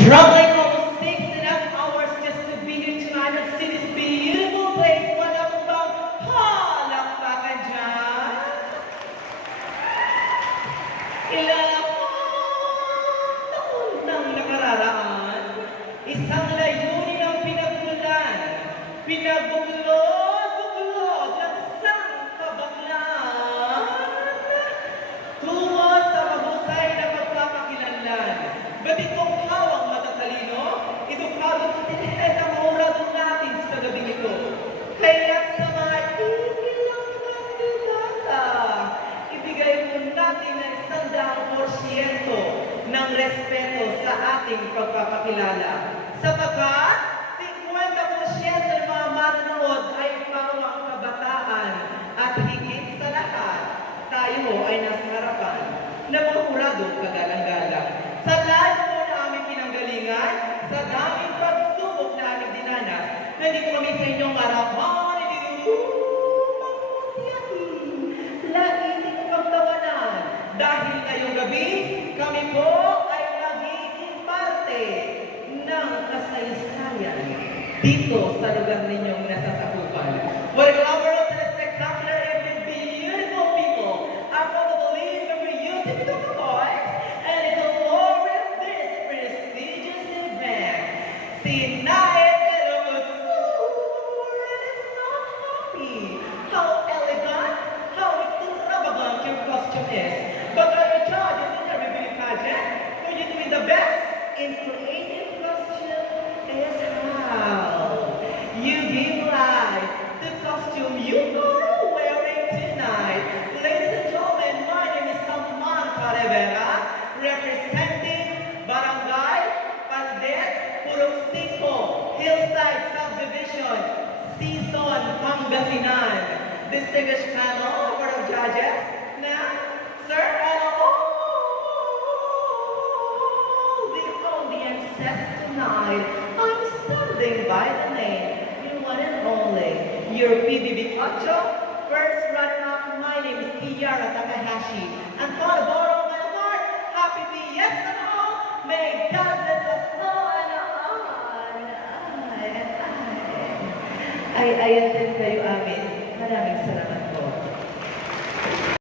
Traveling almost 6.5 hours just to be here tonight and see this beautiful place. Walang bang palakpakan dyan? Ilang taon nang nakararaan, isang layunin ang pinagmulan, pinabuklod ng sangkabaklan, tungo sa mahusay na pagpapakilanlan. Ba't itong hawang matatalino? Edukado at intelihet ang oradong natin sa gabing ito. Kaya't sa mga ikilang kandidata, ibigay mo natin ng 100% ng respeto sa ating pagpapakilala. Sapagkat 50% ng mga manonood ay pawang kabataan at higit sa lahat, tayo ay nasa harapan na mga huradong kagalang-galang. Sa layo mo na aming pinanggalingan, sa daming pagsubok na aming dinanas, nandito kami sa inyong harapan, laiting pagtawanan. Dahil ngayong gabi, kami po ay magiging parte ng kasaysayan dito sa lugar ninyong nasasakupan. What a glamorous and spectacular evening, beautiful people. I'm going to believe every you typical voice and in the glory of this prestigious event. Tonight, how elegant, how extravagant your costume is. But our judges in every beauty pageant, for you to be the best in creative costume is how you give life to costume you are wearing tonight. Ladies and gentlemen, my name is Samantha Rivera, representing Barangay Pandet, Purok 5, Hillside Subdivision, Season, Pangasinan. Distinguished panel, board of judges. Now, sir, and all the audiences tonight, I'm standing by the name, the one and only, your PBB Ocho, first runner-up. My name is Iyara Takahashi. And for the bottom of my heart, happy fiesta na all. May God bless us all and I attend kayo amin. Maraming salamat.